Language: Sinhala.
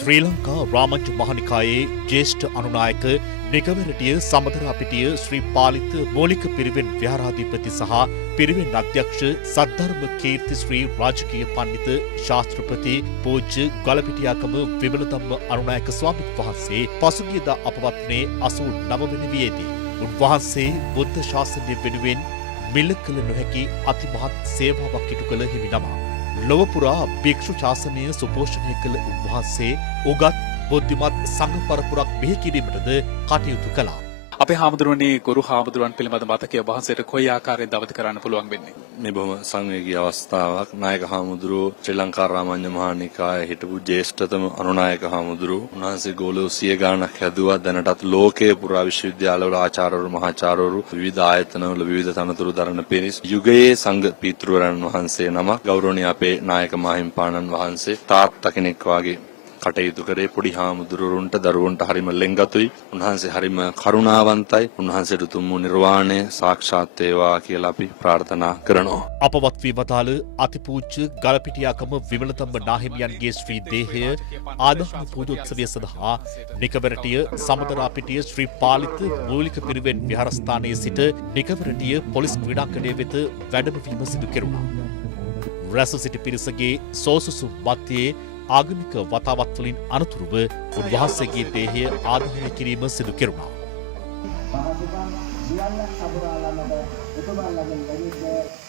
ශ්‍රී ලංකා රාමංච මහනිකායේ ජ්‍යෙෂ්ඨ අනුනායක නිගවැරටිය සමදරාපිටිය ශ්‍රී පාලිත මූලික පිරිවෙන් විහාරාධිපති සහ පිරිවෙන් අධ්‍යක්ෂ සද්ධර්ම කීර්ති ශ්‍රී රාජකීය පණ්ඩිත ශාස්ත්‍රපති පූජ්‍ය ගලපිටියාකම විමලධම්ම අනුනායක ස්වාමීන් වහන්සේ පසුගියදා අපවත් වුණේ 89 වෙනි වියේදී. උන්වහන්සේ බුද්ධ ශාසනය වෙනුවෙන් මිල කළ නොහැකි අතිමහත් සේවාවක් ඉටු කළ හිමි නමක්. ලොව පුරා භික්ෂු ශාසනය සුපෝෂණය කළ උන්වහන්සේ උගත් බුද්ධිමත් සංඝ පරපුරක් බිහි කිරීමටද කටයුතු කළා. අපේ හාමුදුරුවනේ ගුරු හාමුදුරුවන් පිළිබඳ මතකය වහන්සේට කොයි ආකාරයෙන් දවද කරන්න පුළුවන් වෙන්නේ? මේ බොහොම සංවේගී අවස්ථාවක්. නායක හාමුදුරුවෝ ශ්‍රී ලංකා රාමඤ්ඤ මහානිකායේ හිටපු ජ්‍යෙෂ්ඨතම අනුනායක හාමුදුරුවෝ. උන්වහන්සේ ගෝලෝ 100 ගාණක් හැදුවා. දැනටත් ලෝකයේ පුරා විශ්වවිද්‍යාලවල ආචාර්යවරු මහාචාර්යවරු විවිධ ආයතනවල විවිධ තනතුරු දරන පිරිස් යුගයේ සංඝ පීතෘවරයන් වහන්සේ නම ගෞරවනීය අපේ නායක මාහිම්පාණන් වහන්සේ තාත්තා කෙනෙක් වාගේ කටයුතු කරේ. පොඩි හාමුදුරුවන්ට දරුවන්ට හරිම ලෙන්ගතුයි. උන්වහන්සේ හරිම කරුණාවන්තයි. උන්වහන්සේට උතුම් වූ නිර්වාණය සාක්ෂාත් වේවා කියලා අපි ප්‍රාර්ථනා කරනවා. අපවත් වී වදාළ අතිපූජ්‍ය ගලපිටියාකම විමලධම්ම නාහිමියන්ගේ ශ්‍රී දේහය ආදාන පූජෝත්සවය සඳහා නිකවරටිය සමදරාපිටිය ශ්‍රී පාලිත මූලික පිරිවෙන් විහාරස්ථානයේ සිට නිකවරටිය පොලිස් ක්‍රීඩාංගණය වෙත වැඩමවීම සිදු කෙරුණා. රැස් සිටි පිරිසගේ සෝසුසුම් මැත්තේ ආගමික වතාවත් වලින් අනතුරුව උන්වහන්සේගේ දේහය ආදාහනය කිරීම සිදු කෙරුණා. පහසුකම් සියල්ල සපුරා ළමද එතුමන් ළඟින් ලැබෙන්නේ